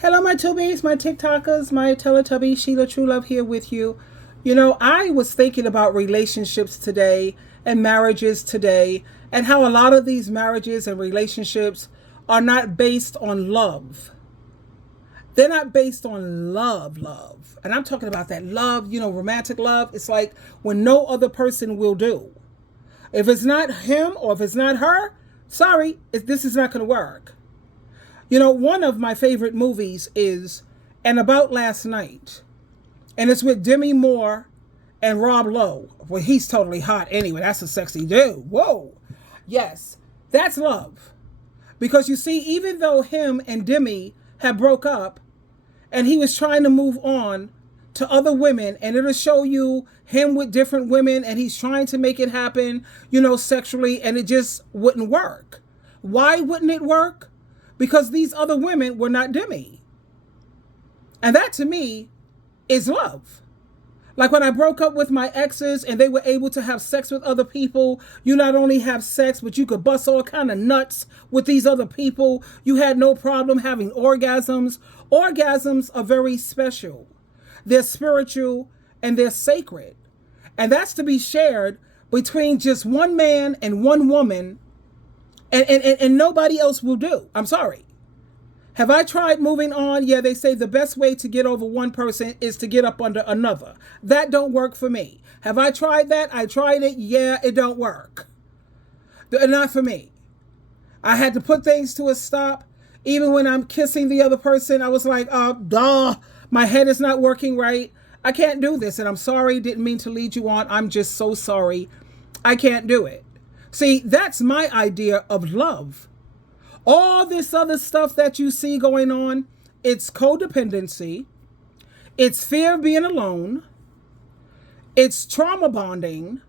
Hello, my tubies, my TikTokers, my Teletubbies, SheilaTruelove here with you. You know, I was thinking about relationships today and marriages today, and how a lot of these marriages and relationships are not based on love. They're not based on love. And I'm talking about that love, romantic love. It's like when no other person will do. If it's not him or if it's not her, sorry, this is not going to work. One of my favorite movies is And About Last Night. And it's with Demi Moore and Rob Lowe. Well, he's totally hot anyway. That's a sexy dude. Whoa. Yes, that's love. Because you see, even though him and Demi had broke up and he was trying to move on to other women, and it'll show you him with different women and he's trying to make it happen, sexually, and it just wouldn't work. Why wouldn't it work? Because these other women were not Demi. And that to me is love. Like when I broke up with my exes and they were able to have sex with other people, you not only have sex, but you could bust all kind of nuts with these other people. You had no problem having orgasms. Orgasms are very special. They're spiritual and they're sacred. And that's to be shared between just one man and one woman, and nobody else will do. I'm sorry. Have I tried moving on? Yeah, they say the best way to get over one person is to get up under another. That don't work for me. Have I tried that? I tried it. Yeah, it don't work. Not for me. I had to put things to a stop. Even when I'm kissing the other person, I was like, duh, my head is not working right. I can't do this. And I'm sorry, didn't mean to lead you on. I'm just so sorry. I can't do it. See, that's my idea of love. All this other stuff that you see going on, it's codependency, it's fear of being alone, it's trauma bonding,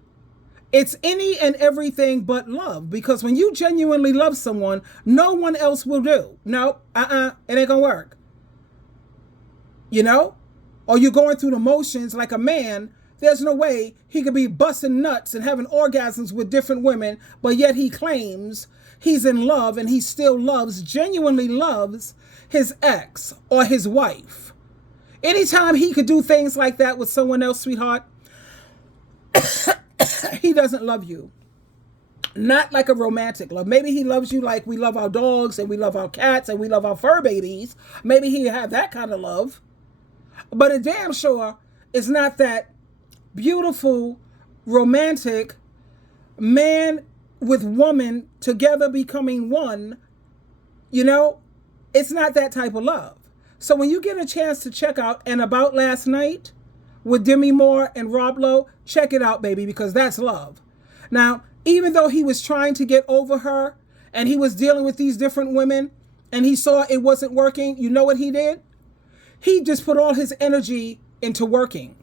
it's any and everything but love. Because when you genuinely love someone, no one else will do. No, it ain't gonna work. Or you're going through the motions like a man. There's no way he could be busting nuts and having orgasms with different women, but yet he claims he's in love and he still genuinely loves his ex or his wife. Anytime he could do things like that with someone else, sweetheart, he doesn't love you. Not like a romantic love. Maybe he loves you like we love our dogs and we love our cats and we love our fur babies. Maybe he have that kind of love. But a damn sure it's not that beautiful, romantic man with woman together becoming one. It's not that type of love. So when you get a chance to check out And About Last Night with Demi Moore and Rob Lowe, check it out, baby, because that's love. Now, even though he was trying to get over her and he was dealing with these different women and he saw it wasn't working, you know what he did? He just put all his energy into working.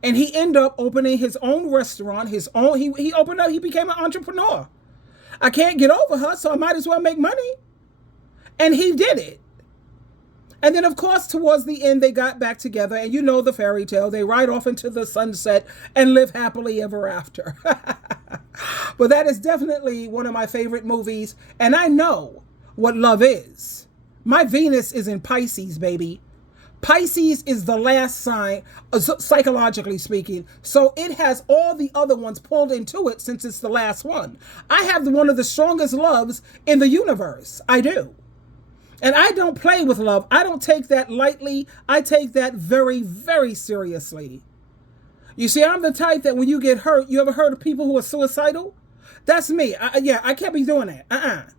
And he ended up opening his own restaurant, he opened up, he became an entrepreneur. I can't get over her, so I might as well make money. And he did it. And then, of course, towards the end, they got back together. And you know the fairy tale. They ride off into the sunset and live happily ever after. But that is definitely one of my favorite movies. And I know what love is. My Venus is in Pisces, baby. Pisces is the last sign, psychologically speaking. So it has all the other ones pulled into it since it's the last one. I have one of the strongest loves in the universe. I do. And I don't play with love. I don't take that lightly. I take that very, very seriously. You see, I'm the type that when you get hurt, you ever heard of people who are suicidal? That's me. I can't be doing that.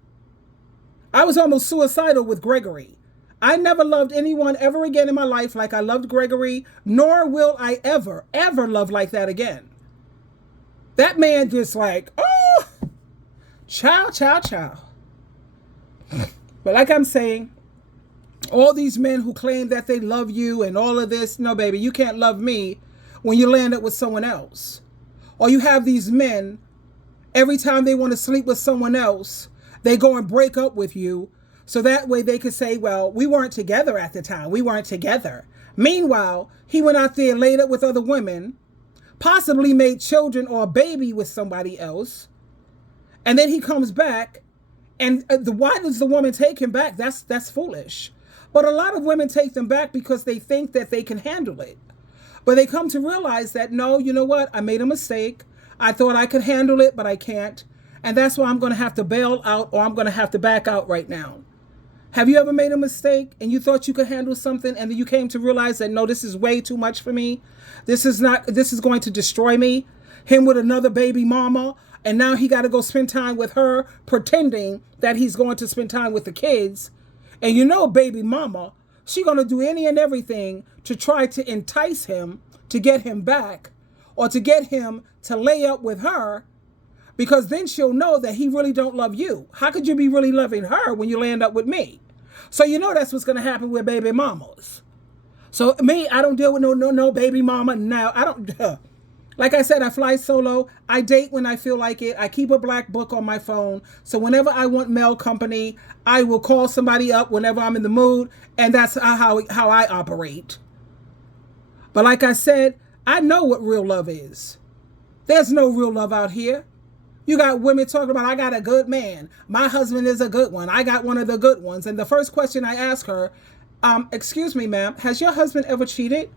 I was almost suicidal with Gregory. I never loved anyone ever again in my life like I loved Gregory, nor will I ever, ever love like that again. That man just like, oh, chow, chow, chow. But like I'm saying, all these men who claim that they love you and all of this, no, baby, you can't love me when you land up with someone else. Or you have these men, every time they want to sleep with someone else, they go and break up with you. So that way they could say, well, we weren't together at the time. We weren't together. Meanwhile, he went out there and laid up with other women, possibly made children or a baby with somebody else. And then he comes back. And why does the woman take him back? That's foolish. But a lot of women take them back because they think that they can handle it. But they come to realize that, no, you know what? I made a mistake. I thought I could handle it, but I can't. And that's why I'm going to have to bail out, or I'm going to have to back out right now. Have you ever made a mistake and you thought you could handle something, and then you came to realize that, no, this is way too much for me. This is going to destroy me. Him with another baby mama, and now he got to go spend time with her, pretending that he's going to spend time with the kids. And you know, baby mama, she going to do any and everything to try to entice him to get him back, or to get him to lay up with her, because then she'll know that he really don't love you. How could you be really loving her when you land up with me? So you know that's what's going to happen with baby mamas. So me, I don't deal with no baby mama now. I don't. Like I said, I fly solo. I date when I feel like it. I keep a black book on my phone. So whenever I want male company, I will call somebody up whenever I'm in the mood. And that's how I operate. But like I said, I know what real love is. There's no real love out here. You got women talking about, I got a good man. My husband is a good one. I got one of the good ones. And the first question I ask her, excuse me, ma'am, has your husband ever cheated?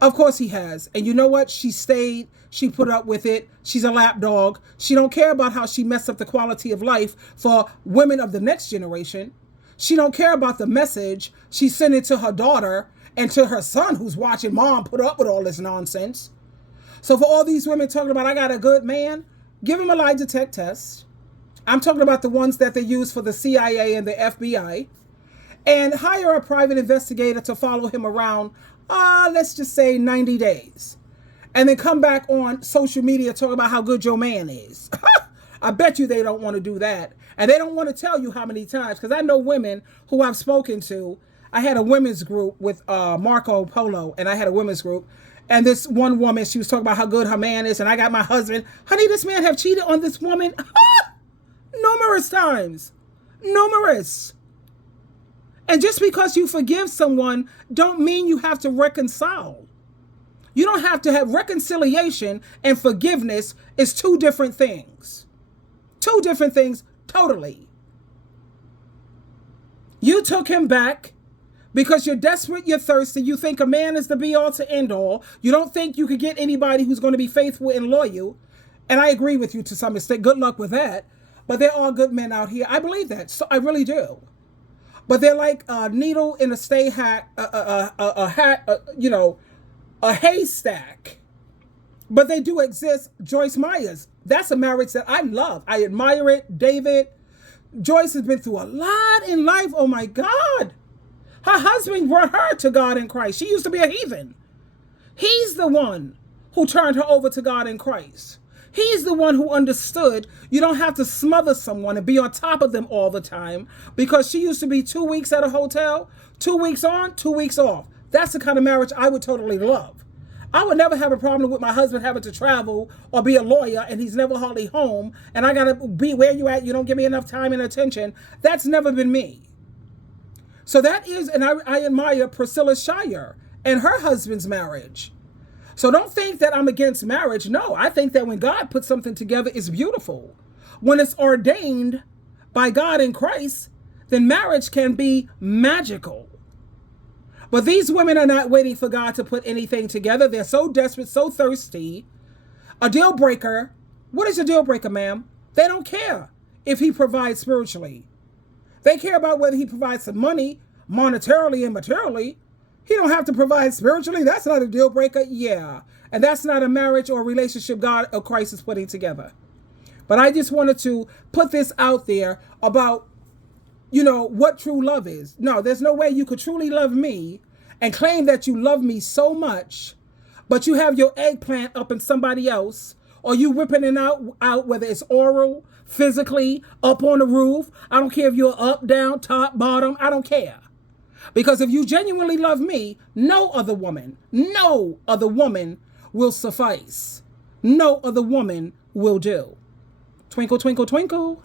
Of course he has. And you know what? She stayed. She put up with it. She's a lapdog. She don't care about how she messed up the quality of life for women of the next generation. She don't care about the message she sent it to her daughter and to her son, who's watching mom put up with all this nonsense. So for all these women talking about, I got a good man, give him a lie detector test. I'm talking about the ones that they use for the CIA and the FBI. And hire a private investigator to follow him around, let's just say 90 days. And then come back on social media talking about how good your man is. I bet you they don't want to do that. And they don't want to tell you how many times, because I know women who I've spoken to. I had a women's group with Marco Polo, and I had a women's group. And this one woman, she was talking about how good her man is, and I got my husband. Honey, this man have cheated on this woman numerous times. Numerous. And just because you forgive someone don't mean you have to reconcile. You don't have to have reconciliation, and forgiveness is two different things. Two different things totally. You took him back because you're desperate, you're thirsty, you think a man is the be-all to end-all. You don't think you could get anybody who's going to be faithful and loyal. And I agree with you to some extent. Good luck with that. But there are good men out here. I believe that. So I really do. But they're like a needle in a stay hat, a haystack. But they do exist. Joyce Myers, that's a marriage that I love. I admire it. David, Joyce has been through a lot in life. Oh my God. Her husband brought her to God in Christ. She used to be a heathen. He's the one who turned her over to God in Christ. He's the one who understood you don't have to smother someone and be on top of them all the time, because she used to be 2 weeks at a hotel, 2 weeks on, 2 weeks off. That's the kind of marriage I would totally love. I would never have a problem with my husband having to travel or be a lawyer and he's never hardly home and I got to be where you at. You don't give me enough time and attention. That's never been me. So that is, and I admire Priscilla Shirer and her husband's marriage. So don't think that I'm against marriage. No, I think that when God puts something together, it's beautiful. When it's ordained by God in Christ, then marriage can be magical. But these women are not waiting for God to put anything together. They're so desperate, so thirsty. A deal breaker. What is a deal breaker, ma'am? They don't care if he provides spiritually. They care about whether he provides some money, monetarily and materially. He don't have to provide spiritually. That's not a deal breaker. Yeah. And that's not a marriage or relationship God or Christ is putting together. But I just wanted to put this out there about, what true love is. No, there's no way you could truly love me and claim that you love me so much, but you have your eggplant up in somebody else, or you whipping it out, whether it's oral, physically, up on the roof. I don't care if you're up, down, top, bottom. I don't care. Because if you genuinely love me, no other woman will suffice. No other woman will do. Twinkle, twinkle, twinkle.